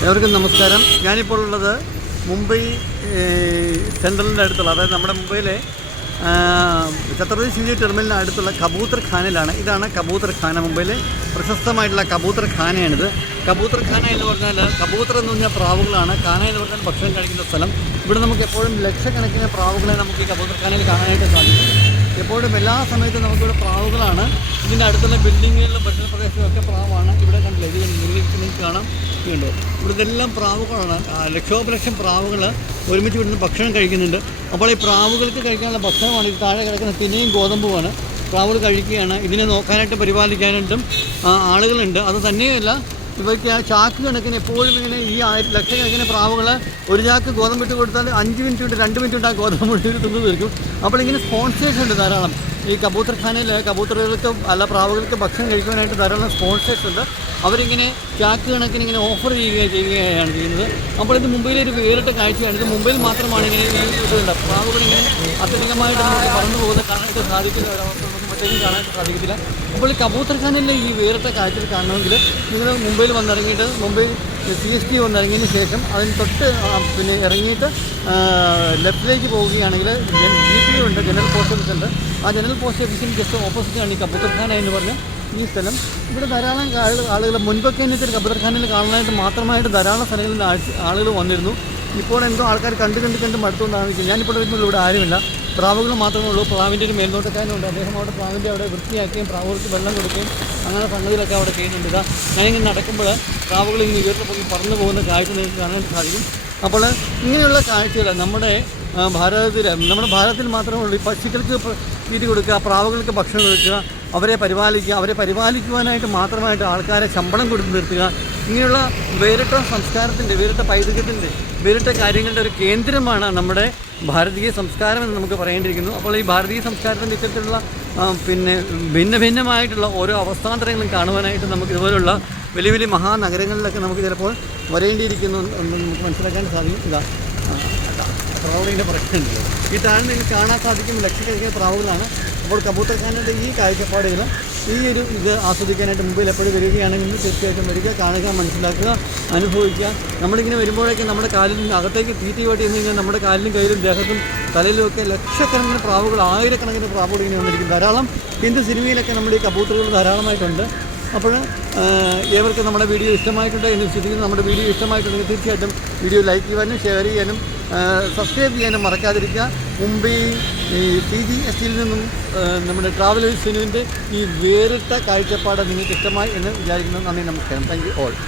എല്ലാവർക്കും നമസ്കാരം. ഞാനിപ്പോൾ ഉള്ളത് മുംബൈ സെൻട്രലിന്റെ അടുത്തുള്ള അതായത് നമ്മുടെ മുംബൈയിലെ ഛത്രപതി ശിവജി ടെർമിനലിന് അടുത്തുള്ള കബൂത്തർ ഖാനിലാണ് ഇതാണ് കബൂത്തർ ഖാന. മുംബൈയിലെ പ്രശസ്തമായിട്ടുള്ള കബൂത്തർ ഖാനയാണിത്. കബൂത്തർ ഖാന എന്ന് പറഞ്ഞാൽ കബൂത്തർ എന്ന് പറഞ്ഞാൽ പ്രാവുകളാണ്. ഖാന എന്ന് പറഞ്ഞാൽ ഭക്ഷണം കഴിക്കുന്ന സ്ഥലം. ഇവിടെ നമുക്ക് എപ്പോഴും ലക്ഷക്കണക്കിന് പ്രാവുകളെ നമുക്ക് ഈ കബൂത്തർ ഖാനയിൽ കാണാനായിട്ട് സാധിക്കും. എപ്പോഴും എല്ലാ സമയത്തും നമുക്കിവിടെ പ്രാവുകളാണ്. ഇതിന്റെ അടുത്തുള്ള ബിൽഡിങ്ങുകളിലും ഭക്ഷണ പ്രദേശമൊക്കെ പ്രാവാണ്. ഇത് നിങ്ങൾക്ക് നിങ്ങൾക്ക് കാണാം. ഇതുണ്ട്. ഇവിടെ ഇതെല്ലാം പ്രാവുകളാണ് ലക്ഷോപലക്ഷം പ്രാവുകൾ ഒരുമിച്ച് ഇവിടുന്ന് ഭക്ഷണം കഴിക്കുന്നുണ്ട്. അപ്പോൾ ഈ പ്രാവുകൾക്ക് കഴിക്കാനുള്ള ഭക്ഷണമാണ്. ഈ താഴെ കിടക്കുന്ന തിനയും ഗോതമ്പുമാണ്. പ്രാവുകൾ കഴിക്കുകയാണ്. ഇതിനെ നോക്കാനായിട്ട് പരിപാലിക്കാനായിട്ടും ആളുകളുണ്ട്. അത് തന്നെയല്ല ഇവയ്ക്ക് ആ ചാക്ക് കണക്കിന് എപ്പോഴും ഇങ്ങനെ ഈ ആയിരം ലക്ഷക്കണക്കിന് പ്രാവുകൾ ഒരു ചാക്ക് ഗോതമ്പ് ഇട്ട് കൊടുത്താൽ അഞ്ച് മിനിറ്റ് കൊണ്ട് രണ്ട് മിനിറ്റ് കൊണ്ട് ആ ഗോതമ്പ് മുഴുവൻ തിന്നു തീർക്കും. അപ്പോൾ ഇങ്ങനെ സ്പോൺസേഴ്സ് ഉണ്ട് ധാരാളം. ഈ കബൂത്തർ ഖാനയിൽ കബൂത്തറുകൾക്ക് അല്ല പ്രാവുകൾക്ക് ഭക്ഷണം കഴിക്കുവാനായിട്ട് ധാരാളം സ്പോൺസേഴ്സ് ഉണ്ട്. അവരിങ്ങനെ ചാക്ക് കണക്കിന് ഇങ്ങനെ ഓഫർ ചെയ്യുക ചെയ്യുകയാണ് ചെയ്യുന്നത്. അപ്പോൾ ഇത് മുംബൈയിലെ ഒരു വേറിട്ട കാഴ്ചയാണ്. ഇത് മുംബൈയിൽ മാത്രമാണ് ഇങ്ങനെ ഇത് ഇതുണ്ട് പ്രാവുകൾ ഇങ്ങനെ അത്യധികമായിട്ട് നമുക്ക് പറന്നു പോകുന്ന കാണാനായിട്ട് സാധിക്കുന്ന ഒരവസ്ഥ നമുക്ക് കാണാൻ സാധിക്കത്തില്ല. അപ്പോൾ ഈ കബൂത്തർ ഖാനിലെ ഈ വേറിട്ട കാഴ്ചയിൽ കാണണമെങ്കിൽ നിങ്ങൾ മുംബൈയിൽ വന്നിറങ്ങിയിട്ട് മുംബൈ സി എസ് ടി വന്നിറങ്ങിയതിന് ശേഷം അതിന് തൊട്ട് പിന്നെ ഇറങ്ങിയിട്ട് ലെഫ്റ്റിലേക്ക് പോവുകയാണെങ്കിൽ ജി പി ഉണ്ട് ജനറൽ പോസ്റ്റ് ഓഫീസ് ഉണ്ട്. ആ ജനറൽ പോസ്റ്റ് ഓഫീസിന് ജസ്റ്റ് ഓപ്പോസിറ്റാണ് ഈ കബൂത്തർ ഖാന എന്ന് പറഞ്ഞ ഈ സ്ഥലം. ഇവിടെ ധാരാളം ആളുകൾ മുൻപൊക്കെ എന്ന് വെച്ചാൽ കബൂത്തർ ഖാനിൽ കാണാനായിട്ട് മാത്രമായിട്ട് ധാരാളം സ്ഥലങ്ങളിൽ ആളുകൾ വന്നിരുന്നു. ഇപ്പോൾ എന്തോ ആൾക്കാർ കണ്ട് കണ്ട് കണ്ട് മടുത്തുകൊണ്ടാണ് ഞാനിപ്പോൾ വരുമ്പോൾ ഇവിടെ ആരുമില്ല. പ്രാവുകൾ മാത്രമേ ഉള്ളൂ. പ്രാവിന്റെ ഒരു മേൽനോട്ടക്കാരനുണ്ട്. അദ്ദേഹം അവിടെ പ്രാവിന്റെ അവിടെ വൃത്തിയാക്കുകയും പ്രാവുകൾക്ക് വെള്ളം കൊടുക്കുകയും അങ്ങനെ സംഗതികളൊക്കെ അവിടെ ചെയ്യുന്നുണ്ട്. ഇതാ ഞാനിങ്ങനെ നടക്കുമ്പോൾ പ്രാവുകൾ ഇങ്ങനെ ഉയർന്നു പോയി പറന്നു പോകുന്ന കാഴ്ച നിങ്ങൾക്ക് കാണാൻ സാധിക്കും. അപ്പോൾ ഇങ്ങനെയുള്ള കാഴ്ചകൾ നമ്മുടെ ഭാരതത്തിൽ നമ്മുടെ ഭാരതത്തിൽ മാത്രമേ ഉള്ളൂ. ഈ പശുക്കൾക്ക് പ- തീറ്റി കൊടുക്കുക പ്രാവുകൾക്ക് ഭക്ഷണം കൊടുക്കുക അവരെ പരിപാലിക്കുക അവരെ പരിപാലിക്കുവാനായിട്ട് മാത്രമായിട്ട് ആൾക്കാരെ ശമ്പളം കൊടുത്ത് നിർത്തുക. ഇങ്ങനെയുള്ള വേറിട്ട സംസ്കാരത്തിന്റെ വേറിട്ട പൈതൃകത്തിന്റെ വേറിട്ട കാര്യങ്ങളുടെ ഒരു കേന്ദ്രമാണ് നമ്മുടെ ഭാരതീയ സംസ്കാരം എന്ന് നമുക്ക് പറയേണ്ടിയിരിക്കുന്നു. അപ്പോൾ ഈ ഭാരതീയ സംസ്കാരത്തിന്റെ ഇത്തരത്തിലുള്ള പിന്നെ ഭിന്ന ഭിന്നമായിട്ടുള്ള ഓരോ അവസ്ഥാന്തരങ്ങളും കാണുവാനായിട്ട് നമുക്ക് ഇതുപോലുള്ള വലിയ വലിയ മഹാനഗരങ്ങളിലൊക്കെ നമുക്ക് ചിലപ്പോൾ വരേണ്ടിയിരിക്കുന്നു എന്ന് നമുക്ക് മനസ്സിലാക്കാൻ സാധിക്കും. ഇതാ പ്രാവുകളിന്റെ പ്രശ്നമുണ്ടല്ലോ ഈ താഴെ നിങ്ങൾക്ക് കാണാൻ സാധിക്കും ലക്ഷക്കണക്കിന് പ്രാവുകളാണ്. അപ്പോൾ കബൂത്തർ ഖാനിന്റെ ഈ കാഴ്ചപ്പാടുകൾ ഈ ഒരു ഇത് ആസ്വദിക്കാനായിട്ട് മുമ്പിൽ എപ്പോഴും വരികയാണെങ്കിൽ തീർച്ചയായിട്ടും വരിക കാണുക മനസ്സിലാക്കുക അനുഭവിക്കുക. നമ്മളിങ്ങനെ വരുമ്പോഴേക്കും നമ്മുടെ കാലിൽ നിന്ന് അകത്തേക്ക് തീറ്റി വാട്ടി എന്ന് കഴിഞ്ഞാൽ നമ്മുടെ കാലിലും കയ്യിലും ദേഹത്തും തലയിലും ഒക്കെ ലക്ഷക്കണക്കിന് പ്രാവുകൾ ആയിരക്കണക്കിന് പ്രാവുകൾ ഇങ്ങനെ വന്നിരിക്കും ധാരാളം ഹിന്ദു സിനിമയിലൊക്കെ നമ്മുടെ ഈ കബൂത്തറുകൾ ധാരാളമായിട്ടുണ്ട്. അപ്പോൾ ഏവർക്ക് നമ്മുടെ വീഡിയോ ഇഷ്ടമായിട്ടുണ്ട് എന്ന് വിശ്വസിക്കുന്നു. നമ്മുടെ വീഡിയോ ഇഷ്ടമായിട്ടുണ്ടെങ്കിൽ തീർച്ചയായിട്ടും വീഡിയോ ലൈക്ക് ചെയ്യാനും ഷെയർ ചെയ്യാനും സബ്സ്ക്രൈബ് ചെയ്യാനും മറക്കാതിരിക്കുക. മുംബൈ ഈ സി ജി എസ് ടിയിൽ നിന്നും നമ്മുടെ ട്രാവൽ സിനുവിന്റെ ഈ വേറിട്ട കാഴ്ചപ്പാട് നിങ്ങൾക്ക് ഇഷ്ടമായി എന്ന് വിചാരിക്കുന്നു. നന്ദി നമസ്കാരം. Thank you all